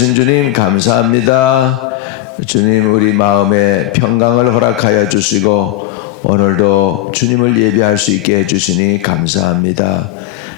오신 주님 감사합니다. 주님 우리 마음에 평강을 허락하여 주시고 오늘도 주님을 예배할 수 있게 해주시니 감사합니다.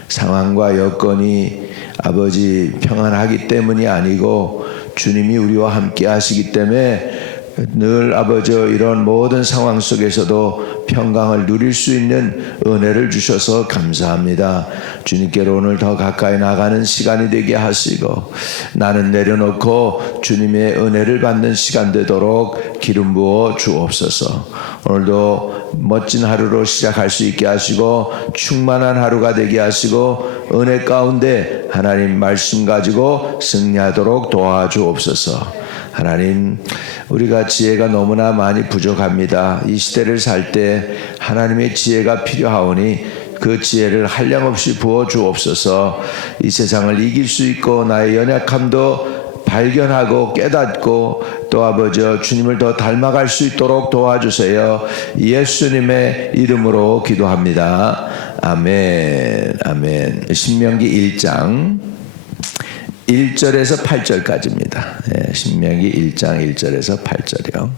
상황과 여건이 아버지 평안하기 때문이 아니고 주님이 우리와 함께 하시기 때문에 늘 아버지 이런 모든 상황 속에서도 평강을 누릴 수 있는 은혜를 주셔서 감사합니다. 주님께로 오늘 더 가까이 나가는 시간이 되게 하시고 나는 내려놓고 주님의 은혜를 받는 시간 되도록 기름 부어 주옵소서. 오늘도 멋진 하루로 시작할 수 있게 하시고 충만한 하루가 되게 하시고 은혜 가운데 하나님 말씀 가지고 승리하도록 도와주옵소서. 하나님 우리가 지혜가 너무나 많이 부족합니다. 이 시대를 살 때 하나님의 지혜가 필요하오니 그 지혜를 한량없이 부어 주옵소서. 이 세상을 이길 수 있고 나의 연약함도 발견하고 깨닫고 또 아버지 주님을 더 닮아갈 수 있도록 도와주세요. 예수님의 이름으로 기도합니다. 아멘. 아멘. 신명기 1장 1절에서 8절까지입니다. 신명기 1장 1절에서 8절이요.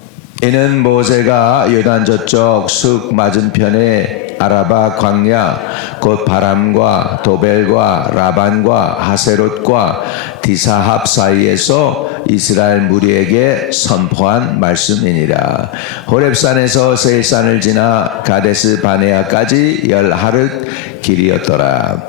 이는 모세가 요단 저쪽 숲 맞은편에 아라바 광야 곧 바람과 도벨과 라반과 하세롯과 디사합 사이에서 이스라엘 무리에게 선포한 말씀이니라. 호렙산에서 세일산을 지나 가데스 바네아까지 10하룻 길이었더라.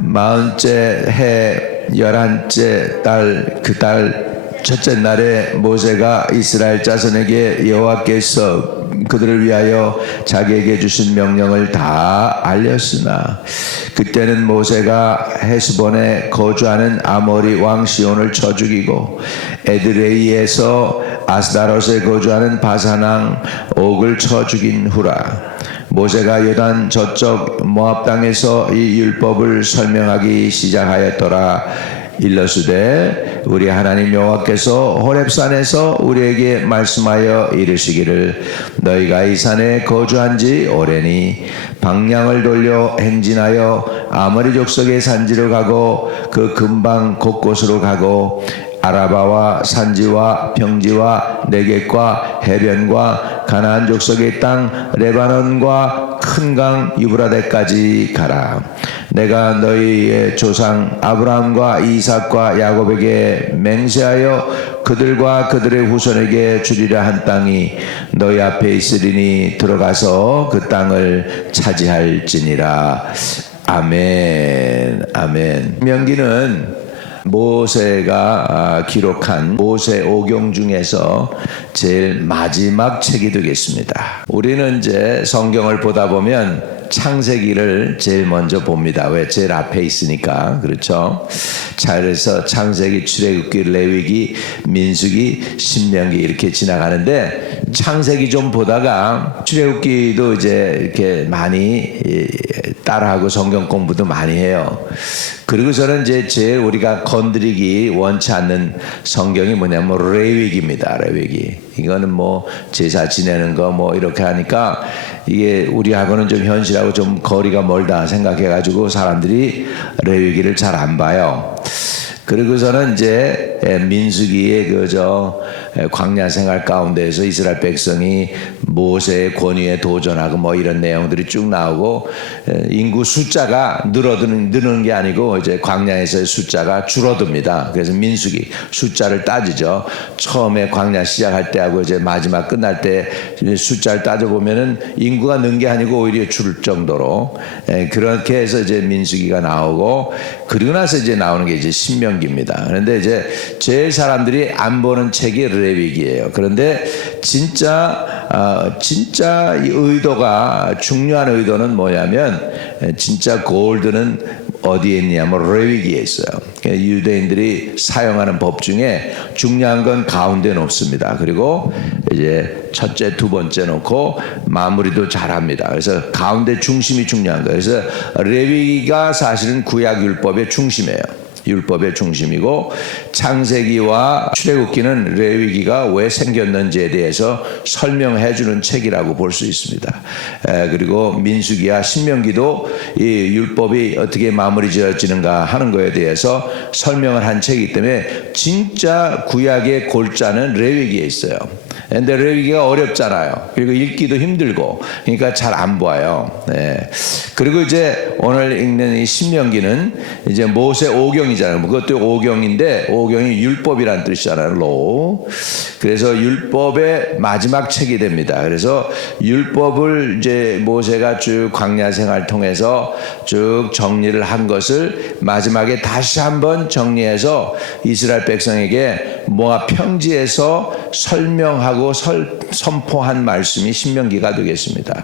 40째 해 11째 달 그 달 첫째 날에 모세가 이스라엘 자손에게 여호와께서 그들을 위하여 자기에게 주신 명령을 다 알렸으나 그때는 모세가 헤스본에 거주하는 아모리 왕 시온을 쳐 죽이고 에드레이에서 아스다롯에 거주하는 바산 왕 옥을 쳐 죽인 후라. 모세가 요단 저쪽 모압 땅에서 이 율법을 설명하기 시작하였더라. 일러스되 우리 하나님 여호와께서 호렙산에서 우리에게 말씀하여 이르시기를 너희가 이 산에 거주한 지 오래니 방향을 돌려 행진하여 아모리 족속의 산지로 가고 그 근방 곳곳으로 가고 아라바와 산지와 평지와 네겝과 해변과 가나안 족속의 땅 레바논과 큰 강 유브라데까지 가라. 내가 너희의 조상 아브라함과 이삭과 야곱에게 맹세하여 그들과 그들의 후손에게 주리라 한 땅이 너희 앞에 있으리니 들어가서 그 땅을 차지할지니라. 아멘. 아멘. 신명기는 모세가 기록한 모세 오경 중에서 제일 마지막 책이 되겠습니다. 우리는 이제 성경을 보다 보면 창세기를 제일 먼저 봅니다. 왜? 제일 앞에 있으니까. 그렇죠? 자, 그래서 창세기, 출애굽기, 레위기, 민수기, 신명기 이렇게 지나가는데 창세기 좀 보다가 출애굽기도 이제 이렇게 많이 따라하고 성경 공부도 많이 해요. 그리고 저는 이제 제일 우리가 건드리기 원치 않는 성경이 뭐냐면 레위기입니다. 레위기. 이거는 뭐 제사 지내는 거 뭐 이렇게 하니까 이게 우리하고는 좀 현실하고 좀 거리가 멀다 생각해가지고 사람들이 레위기를 잘 안 봐요. 그리고서는 이제 민수기의 그저 광야 생활 가운데에서 이스라엘 백성이 모세의 권위에 도전하고 뭐 이런 내용들이 쭉 나오고 인구 숫자가 늘어드는 게 아니고 이제 광야에서의 숫자가 줄어듭니다. 그래서 민수기 숫자를 따지죠. 처음에 광야 시작할 때하고 이제 마지막 끝날 때 숫자를 따져보면은 인구가 는 게 아니고 오히려 줄 정도로 그렇게 해서 이제 민수기가 나오고 그리고 나서 이제 나오는 게 이제 신명기입니다. 그런데 이제 제일 사람들이 안 보는 책이 레위기예요. 그런데 진짜 이 의도가 중요한 의도는 뭐냐면 진짜 골드는 어디에 있냐면 레위기에 있어요. 유대인들이 사용하는 법 중에 중요한 건 가운데 놓습니다. 그리고 이제 첫째, 두 번째 놓고 마무리도 잘합니다. 그래서 가운데 중심이 중요한 거예요. 그래서 레위기가 사실은 구약 율법의 중심이에요. 율법의 중심이고, 창세기와 출애굽기는 레위기가 왜 생겼는지에 대해서 설명해 주는 책이라고 볼 수 있습니다. 그리고 민수기와 신명기도 이 율법이 어떻게 마무리 지어지는가 하는 거에 대해서 설명을 한 책이기 때문에 진짜 구약의 골자는 레위기에 있어요. 근데 레위기가 어렵잖아요. 그리고 읽기도 힘들고, 그러니까 잘 안 보아요. 네. 그리고 이제 오늘 읽는 이 신명기는 이제 모세 오경이잖아요. 그것도 오경인데, 오경이 율법이란 뜻이잖아요. 로. 그래서 율법의 마지막 책이 됩니다. 그래서 율법을 이제 모세가 쭉 광야 생활 통해서 쭉 정리를 한 것을 마지막에 다시 한번 정리해서 이스라엘 백성에게 모압 평지에서 설명하고 선포한 말씀이 신명기가 되겠습니다.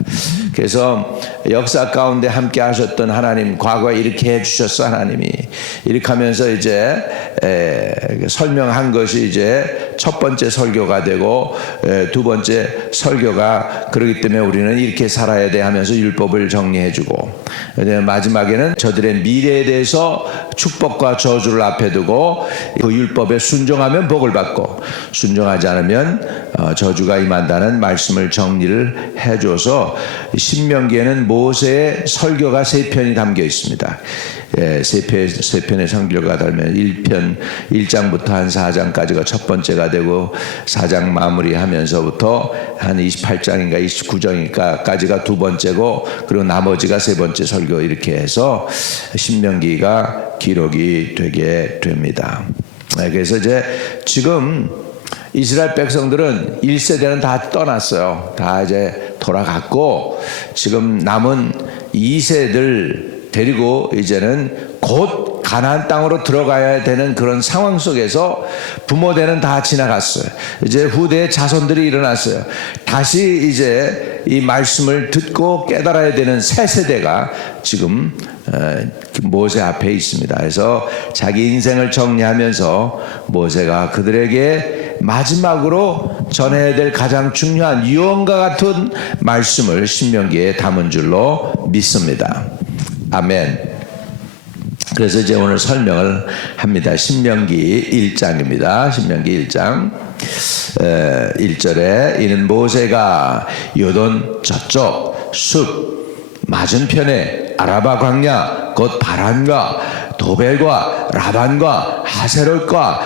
그래서 역사 가운데 함께 하셨던 하나님, 과거에 이렇게 해주셨어 하나님이, 이렇게 하면서 이제 설명한 것이 이제 첫 번째 설교가 되고, 두 번째 설교가 그렇기 때문에 우리는 이렇게 살아야 돼 하면서 율법을 정리해주고, 마지막에는 저들의 미래에 대해서 축복과 저주를 앞에 두고, 그 율법에 순종하면 복을 받고 순종하지 않으면 저주가 임한다는 말씀을 정리를 해줘서, 신명기에는 모세의 설교가 3편이 담겨 있습니다. 세 편의 설교가 달면 1장부터 한 4장까지가 첫 번째가 되고, 4장 마무리하면서부터 한 28장인가 29장인가까지가 두 번째고, 그리고 나머지가 세 번째 설교, 이렇게 해서 신명기가 기록이 되게 됩니다. 그래서 이제 지금 이스라엘 백성들은 1세대는 다 떠났어요. 다 이제 돌아갔고, 지금 남은 2세들 데리고 이제는 곧 가나안 땅으로 들어가야 되는 그런 상황 속에서 부모대는 다 지나갔어요. 이제 후대의 자손들이 일어났어요. 다시 이제 이 말씀을 듣고 깨달아야 되는 새 세대가 지금 모세 앞에 있습니다. 그래서 자기 인생을 정리하면서 모세가 그들에게 마지막으로 전해야 될 가장 중요한 유언과 같은 말씀을 신명기에 담은 줄로 믿습니다. 아멘. 그래서 이제 오늘 설명을 합니다. 신명기 1장입니다. 신명기 1장 1절에 이는 모세가 요돈 저쪽 숲 맞은편에 아라바 광야 곧 바란과 도벨과 라반과 하세롯과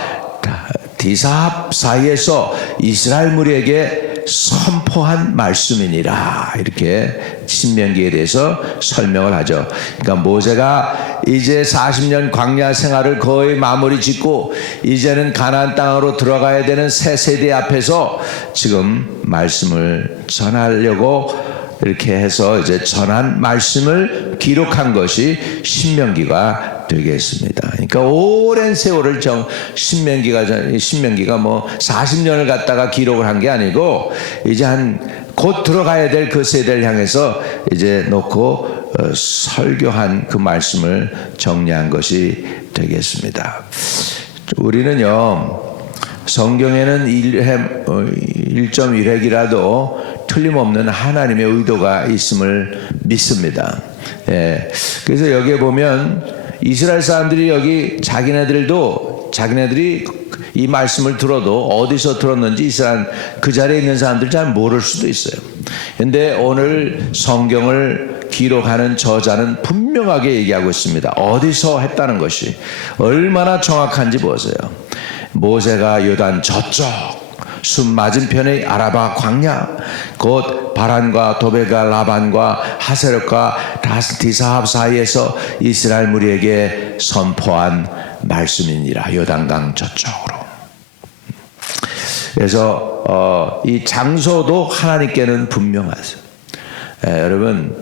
디사합 사이에서 이스라엘 무리에게 선포한 말씀이니라, 이렇게 신명기에 대해서 설명을 하죠. 그러니까 모세가 이제 40년 광야 생활을 거의 마무리 짓고 이제는 가나안 땅으로 들어가야 되는 새 세대 앞에서 지금 말씀을 전하려고 이렇게 해서 이제 전한 말씀을 기록한 것이 신명기가 되겠습니다. 그러니까 오랜 세월을 신명기가 뭐 40년을 갖다가 기록을 한 게 아니고, 이제 곧 들어가야 될 그 세대를 향해서 이제 놓고 설교한 그 말씀을 정리한 것이 되겠습니다. 우리는요, 성경에는 1.1획이라도 틀림없는 하나님의 의도가 있음을 믿습니다. 그래서 여기에 보면 이스라엘 사람들이 여기 자기네들이 이 말씀을 들어도 어디서 들었는지 이스라엘 그 자리에 있는 사람들 잘 모를 수도 있어요. 그런데 오늘 성경을 기록하는 저자는 분명하게 얘기하고 있습니다. 어디서 했다는 것이 얼마나 정확한지 보세요. 모세가 요단 저쪽 숲 맞은편의 아라바 광야 곧 바란과 도벨과 라반과 하세롯과 디사합 사이에서 이스라엘 무리에게 선포한 말씀이니라. 요단강 저쪽으로. 그래서 이 장소도 하나님께는 분명하세요. 여러분,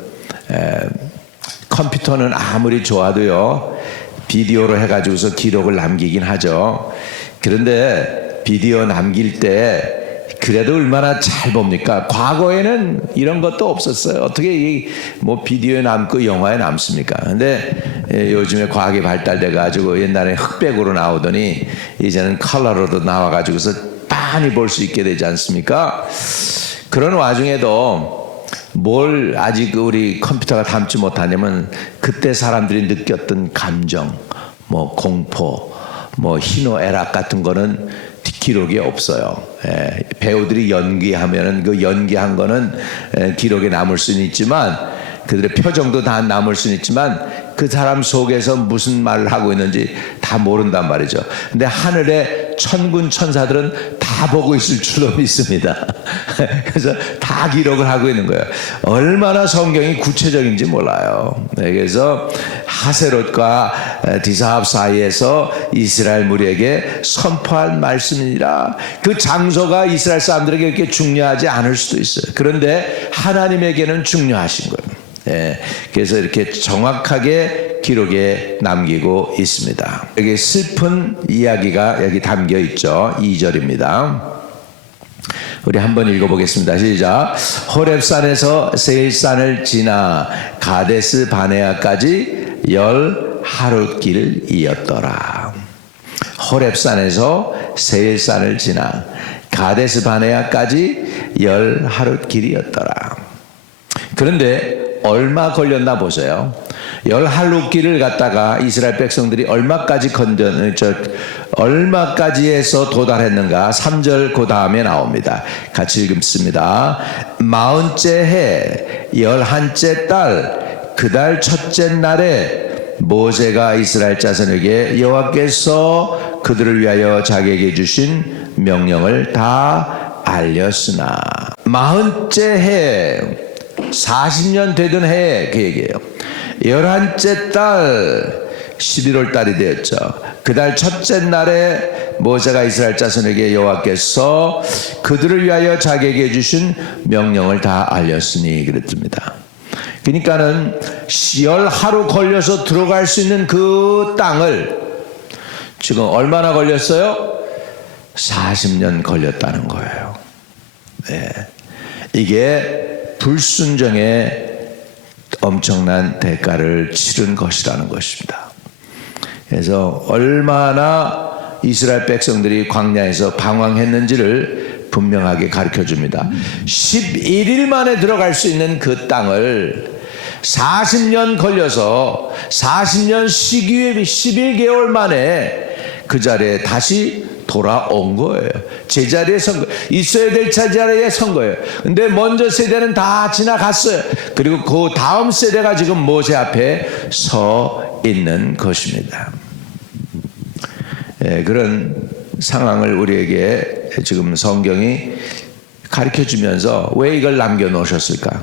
컴퓨터는 아무리 좋아도요, 비디오로 해가지고서 기록을 남기긴 하죠. 그런데 비디오 남길 때 그래도 얼마나 잘 봅니까? 과거에는 이런 것도 없었어요. 어떻게 뭐 비디오에 남고 영화에 남습니까? 근데 요즘에 과학이 발달돼 가지고 옛날에 흑백으로 나오더니 이제는 컬러로도 나와 가지고서 많이 볼 수 있게 되지 않습니까? 그런 와중에도 뭘 아직 우리 컴퓨터가 담지 못하냐면 그때 사람들이 느꼈던 감정, 뭐 공포, 뭐 희노애락 같은 거는 기록이 없어요. 배우들이 연기하면은 그 연기한 거는 기록에 남을 수는 있지만, 그들의 표정도 다 남을 수는 있지만 그 사람 속에서 무슨 말을 하고 있는지 다 모른단 말이죠. 근데 하늘의 천군 천사들은 다 보고 있을 줄로 믿습니다. 그래서 다 기록을 하고 있는 거예요. 얼마나 성경이 구체적인지 몰라요. 그래서 하세롯과 디사합 사이에서 이스라엘 무리에게 선포한 말씀이라, 그 장소가 이스라엘 사람들에게 그렇게 중요하지 않을 수도 있어요. 그런데 하나님에게는 중요하신 거예요. 그래서 이렇게 정확하게 기록에 남기고 있습니다. 여기 슬픈 이야기가 여기 담겨 있죠. 2절입니다. 우리 한번 읽어보겠습니다. 시작. 호렙산에서 세일산을 지나 가데스 바네아까지 10하룻길이었더라. 호렙산에서 세일산을 지나 가데스 바네아까지 10하룻길이었더라. 그런데 얼마 걸렸나 보세요. 10하룻길을 갔다가 이스라엘 백성들이 얼마까지에서 도달했는가? 3절 그 다음에 나옵니다. 같이 읽습니다. 40째 해 11째 달 그 달 첫째 날에 모세가 이스라엘 자손에게 여호와께서 그들을 위하여 자기에게 주신 명령을 다 알렸으나, 40째 해 40년 되던 해에 그 얘기예요. 11째 달 11월 달이 되었죠. 그 달 첫째 날에 모세가 이스라엘 자손에게 여호와께서 그들을 위하여 자기에게 주신 명령을 다 알렸으니 그랬습니다. 그러니까는 10하루 걸려서 들어갈 수 있는 그 땅을 지금 얼마나 걸렸어요? 40년 걸렸다는 거예요. 네. 이게 불순종의 엄청난 대가를 치른 것이라는 것입니다. 그래서 얼마나 이스라엘 백성들이 광야에서 방황했는지를 분명하게 가르쳐 줍니다. 11일 만에 들어갈 수 있는 그 땅을 40년 걸려서 40년 시기에 11개월 만에 그 자리에 다시 돌아온 거예요. 제자리에 선 거예요. 있어야 될 제자리에 선 거예요. 근데 먼저 세대는 다 지나갔어요. 그리고 그 다음 세대가 지금 모세 앞에 서 있는 것입니다. 그런 상황을 우리에게 지금 성경이 가르쳐 주면서 왜 이걸 남겨놓으셨을까?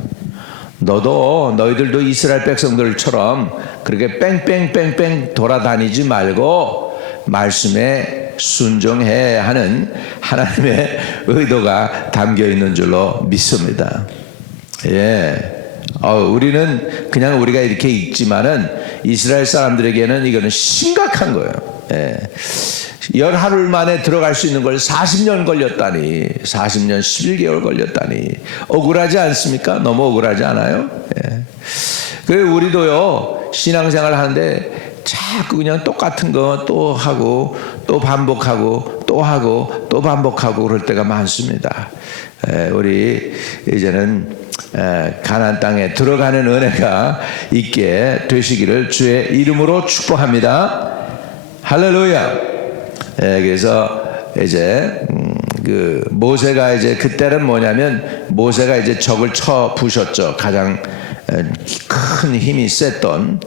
너희들도 이스라엘 백성들처럼 그렇게 뺑뺑뺑뺑 돌아다니지 말고 말씀에 순종해 하는 하나님의 의도가 담겨 있는 줄로 믿습니다. 우리는 그냥 우리가 이렇게 읽지만은 이스라엘 사람들에게는 이거는 심각한 거예요. 10하루 만에 들어갈 수 있는 걸 40년 걸렸다니, 40년 11개월 걸렸다니 억울하지 않습니까? 너무 억울하지 않아요? 그래서 우리도요, 신앙생활 하는데 자꾸 그냥 똑같은 거 또 하고 또 반복하고 또 하고 또 반복하고 그럴 때가 많습니다. 우리 이제는 가나안 땅에 들어가는 은혜가 있게 되시기를 주의 이름으로 축복합니다. 할렐루야. 그래서 이제 그 모세가 이제 그때는 뭐냐면 모세가 이제 적을 쳐 부셨죠. 가장 큰 힘이 셌던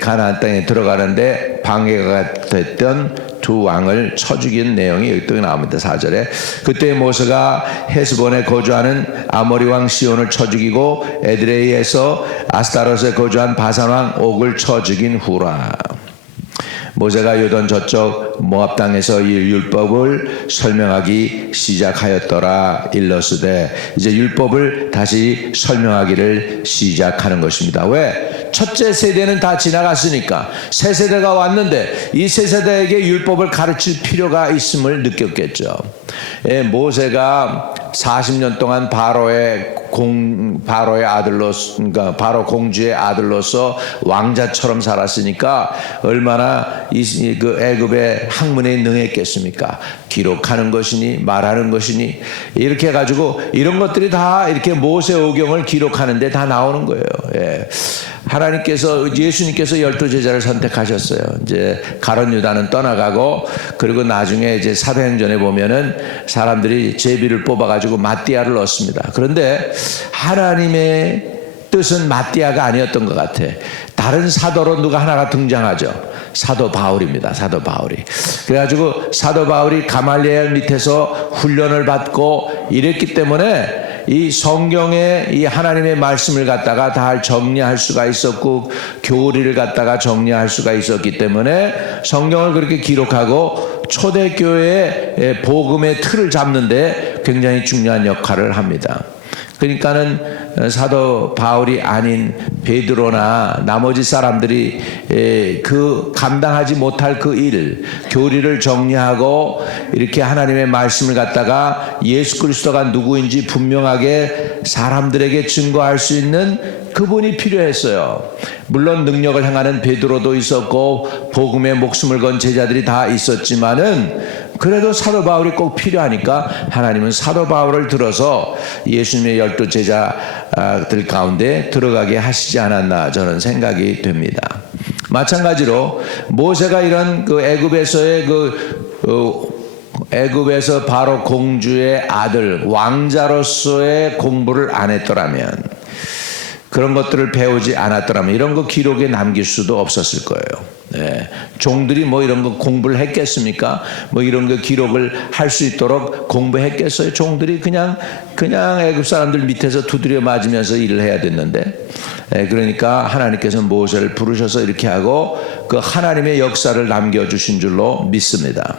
가나안 땅에 들어가는데 방해가 됐던 두 왕을 쳐 죽인 내용이 여기 또 나옵니다. 4절에 그때 모세가 헤스본에 거주하는 아모리 왕 시온을 쳐 죽이고 에드레이에서 아스타롯에 거주한 바산 왕 옥을 쳐 죽인 후라. 모세가 요단 저쪽 모압 땅에서 이 율법을 설명하기 시작하였더라. 일러스되 이제 율법을 다시 설명하기를 시작하는 것입니다. 왜? 첫째 세대는 다 지나갔으니까 새 세대가 왔는데 이 새 세대에게 율법을 가르칠 필요가 있음을 느꼈겠죠. 모세가 40년 동안 바로의 아들로서, 그러니까 바로 공주의 아들로서 왕자처럼 살았으니까 얼마나 그 애굽의 학문에 능했겠습니까? 기록하는 것이니 말하는 것이니 이렇게 해가지고 이런 것들이 다 이렇게 모세오경을 기록하는데 다 나오는 거예요. 하나님께서 예수님께서 12제자를 선택하셨어요. 이제 가룟 유다는 떠나가고 그리고 나중에 이제 사도행전에 보면은 사람들이 제비를 뽑아가지고 마띠아를 얻습니다. 그런데 하나님의 뜻은 마띠아가 아니었던 것 같아. 다른 사도로 누가 하나가 등장하죠. 사도 바울입니다. 사도 바울이. 그래가지고 사도 바울이 가말리엘 밑에서 훈련을 받고 이랬기 때문에 이 성경에 이 하나님의 말씀을 갖다가 다 정리할 수가 있었고 교리를 갖다가 정리할 수가 있었기 때문에 성경을 그렇게 기록하고 초대교회의 복음의 틀을 잡는데 굉장히 중요한 역할을 합니다. 그러니까는 사도 바울이 아닌 베드로나 나머지 사람들이 그 감당하지 못할 그 일, 교리를 정리하고 이렇게 하나님의 말씀을 갖다가 예수 그리스도가 누구인지 분명하게 사람들에게 증거할 수 있는 그분이 필요했어요. 물론 능력을 행하는 베드로도 있었고 복음에 목숨을 건 제자들이 다 있었지만은 그래도 사도 바울이 꼭 필요하니까 하나님은 사도 바울을 들어서 예수님의 12제자들 가운데 들어가게 하시지 않았나 저는 생각이 됩니다. 마찬가지로 모세가 이런 그 애굽에서의 애굽에서 바로 공주의 아들 왕자로서의 공부를 안 했더라면 그런 것들을 배우지 않았더라면 이런 거 기록에 남길 수도 없었을 거예요. 네. 종들이 뭐 이런 거 공부를 했겠습니까? 뭐 이런 거 기록을 할 수 있도록 공부했겠어요? 종들이 그냥 애굽 사람들 밑에서 두드려 맞으면서 일을 해야 됐는데, 그러니까 하나님께서 모세를 부르셔서 이렇게 하고 그 하나님의 역사를 남겨주신 줄로 믿습니다.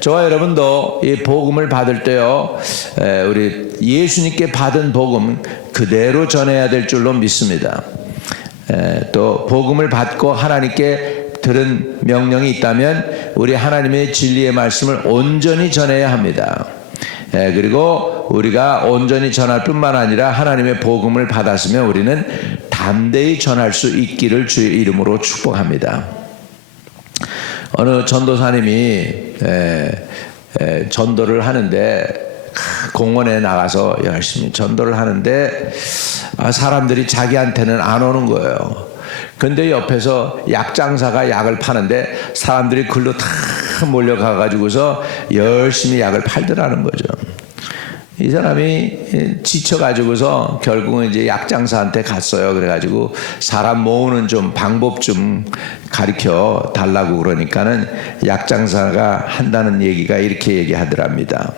저와 여러분도 이 복음을 받을 때요, 우리 예수님께 받은 복음 그대로 전해야 될 줄로 믿습니다. 또 복음을 받고 하나님께 들은 명령이 있다면 우리 하나님의 진리의 말씀을 온전히 전해야 합니다. 그리고 우리가 온전히 전할 뿐만 아니라 하나님의 복음을 받았으면 우리는 담대히 전할 수 있기를 주의 이름으로 축복합니다. 어느 전도사님이 전도를 하는데 공원에 나가서 열심히 전도를 하는데 사람들이 자기한테는 안 오는 거예요. 근데 옆에서 약장사가 약을 파는데 사람들이 글로 다 몰려가 가지고서 열심히 약을 팔더라는 거죠. 이 사람이 지쳐가지고서 결국은 이제 약장사한테 갔어요. 그래가지고 사람 모으는 좀 방법 좀 가르쳐 달라고 그러니까는 약장사가 한다는 얘기가 이렇게 얘기하더랍니다.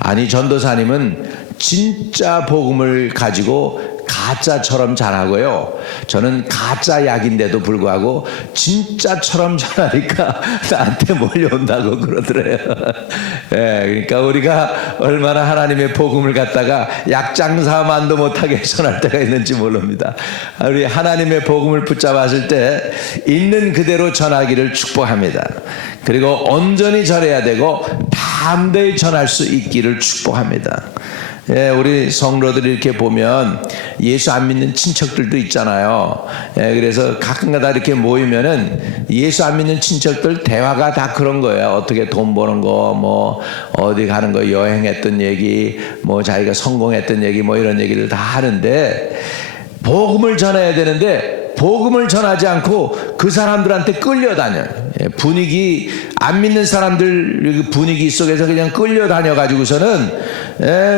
아니 전도사님은 진짜 복음을 가지고 가짜처럼 전하고요. 저는 가짜 약인데도 불구하고 진짜처럼 전하니까 나한테 몰려온다고 그러더래요. 그러니까 우리가 얼마나 하나님의 복음을 갖다가 약장사만도 못하게 전할 때가 있는지 모릅니다. 우리 하나님의 복음을 붙잡았을 때 있는 그대로 전하기를 축복합니다. 그리고 온전히 전해야 되고 담대히 전할 수 있기를 축복합니다. 우리 성도들이 이렇게 보면 예수 안 믿는 친척들도 있잖아요. 그래서 가끔가다 이렇게 모이면은 예수 안 믿는 친척들 대화가 다 그런 거예요. 어떻게 돈 버는 거, 뭐 어디 가는 거, 여행했던 얘기, 뭐 자기가 성공했던 얘기, 뭐 이런 얘기를 다 하는데 복음을 전해야 되는데 복음을 전하지 않고 그 사람들한테 끌려다녀요. 분위기 안 믿는 사람들 분위기 속에서 그냥 끌려다녀 가지고서는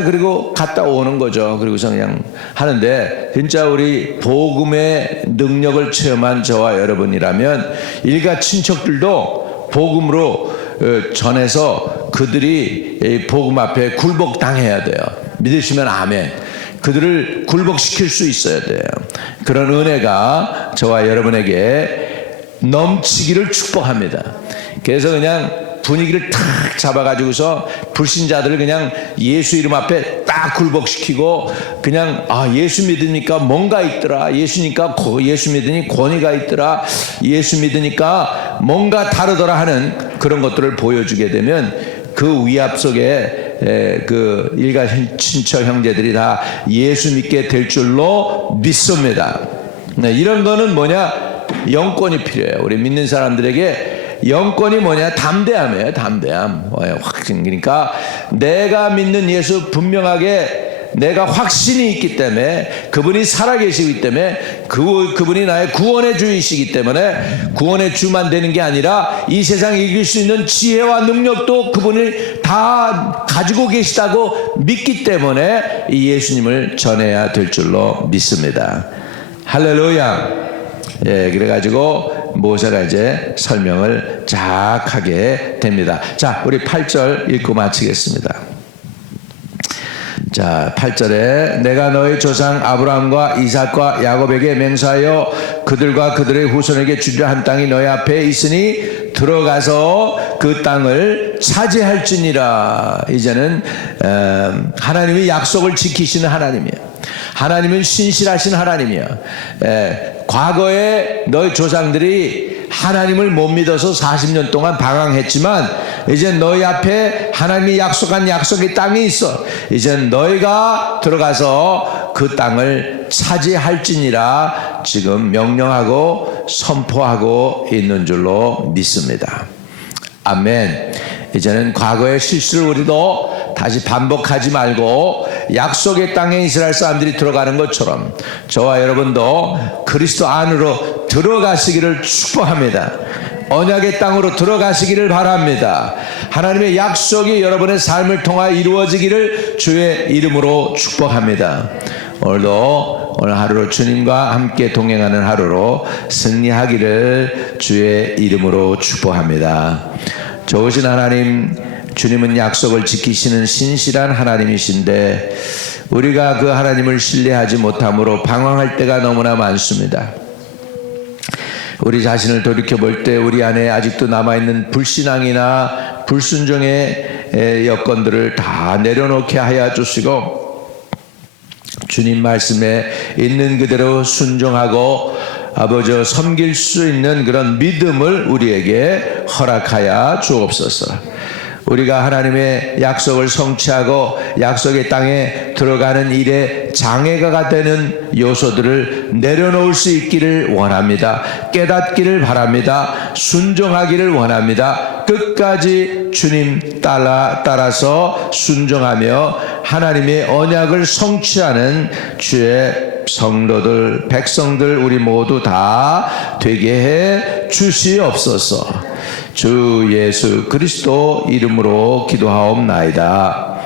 그리고 갔다 오는 거죠. 그리고서 그냥 하는데 진짜 우리 복음의 능력을 체험한 저와 여러분이라면 일가 친척들도 복음으로 전해서 그들이 복음 앞에 굴복당해야 돼요. 믿으시면 아멘. 그들을 굴복시킬 수 있어야 돼요. 그런 은혜가 저와 여러분에게 넘치기를 축복합니다. 그래서 그냥 분위기를 탁 잡아가지고서 불신자들을 그냥 예수 이름 앞에 딱 굴복시키고 그냥 예수 믿으니까 뭔가 있더라. 예수 믿으니 권위가 있더라. 예수 믿으니까 뭔가 다르더라 하는 그런 것들을 보여주게 되면 그 위압 속에 그 일가 친척 형제들이 다 예수 믿게 될 줄로 믿습니다. 이런 거는 뭐냐? 영권이 필요해요. 우리 믿는 사람들에게 영권이 뭐냐? 담대함이에요. 담대함. 확신. 그러니까 내가 믿는 예수 분명하게 내가 확신이 있기 때문에 그분이 살아계시기 때문에 그분이 나의 구원의 주이시기 때문에 구원의 주만 되는 게 아니라 이 세상에 이길 수 있는 지혜와 능력도 그분이 다 가지고 계시다고 믿기 때문에 이 예수님을 전해야 될 줄로 믿습니다. 할렐루야. 예, 그래가지고 모세가 이제 설명을 쫙 하게 됩니다. 자, 우리 8절 읽고 마치겠습니다. 자, 8절에 내가 너희 조상 아브라함과 이삭과 야곱에게 맹세하여 그들과 그들의 후손에게 주려 한 땅이 너희 앞에 있으니 들어가서 그 땅을 차지할지니라. 이제는 하나님이 약속을 지키시는 하나님이에요. 하나님은 신실하신 하나님이야. 과거에 너희 조상들이 하나님을 못 믿어서 40년 동안 방황했지만 이제 너희 앞에 하나님이 약속한 약속의 땅이 있어. 이제 너희가 들어가서 그 땅을 차지할지니라 지금 명령하고 선포하고 있는 줄로 믿습니다. 아멘. 이제는 과거의 실수를 우리도 다시 반복하지 말고 약속의 땅에 이스라엘 사람들이 들어가는 것처럼 저와 여러분도 그리스도 안으로 들어가시기를 축복합니다. 언약의 땅으로 들어가시기를 바랍니다. 하나님의 약속이 여러분의 삶을 통하여 이루어지기를 주의 이름으로 축복합니다. 오늘도 오늘 하루로 주님과 함께 동행하는 하루로 승리하기를 주의 이름으로 축복합니다. 좋으신 하나님, 주님은 약속을 지키시는 신실한 하나님이신데 우리가 그 하나님을 신뢰하지 못함으로 방황할 때가 너무나 많습니다. 우리 자신을 돌이켜볼 때 우리 안에 아직도 남아있는 불신앙이나 불순종의 여건들을 다 내려놓게 하여 주시고 주님 말씀에 있는 그대로 순종하고 아버지 섬길 수 있는 그런 믿음을 우리에게 허락하여 주옵소서. 우리가 하나님의 약속을 성취하고 약속의 땅에 들어가는 일에 장애가 되는 요소들을 내려놓을 수 있기를 원합니다. 깨닫기를 바랍니다. 순종하기를 원합니다. 끝까지 주님 따라서 순종하며 하나님의 언약을 성취하는 주의 성도들, 백성들 우리 모두 다 되게 해 주시옵소서. 주 예수 그리스도 이름으로 기도하옵나이다.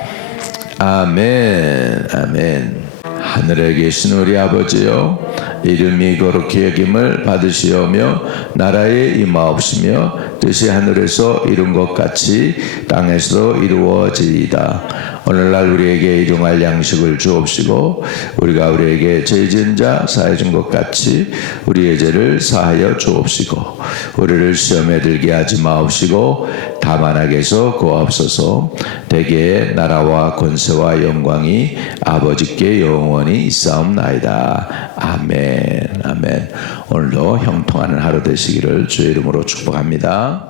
아멘. 아멘. 하늘에 계신 우리 아버지여, 이름이 거룩히 여김을 받으시오며 나라에 임하옵시며 뜻이 하늘에서 이룬 것 같이 땅에서도 이루어지이다. 오늘날 우리에게 일용할 양식을 주옵시고 우리가 우리에게 죄 지은 자 사해 준 것 같이 우리의 죄를 사하여 주옵시고 우리를 시험에 들게 하지 마옵시고 다만 악에서 구하옵소서. 대개 나라와 권세와 영광이 아버지께 영원히 있사옵나이다. 아멘. 아멘. 오늘도 형통하는 하루 되시기를 주의 이름으로 축복합니다.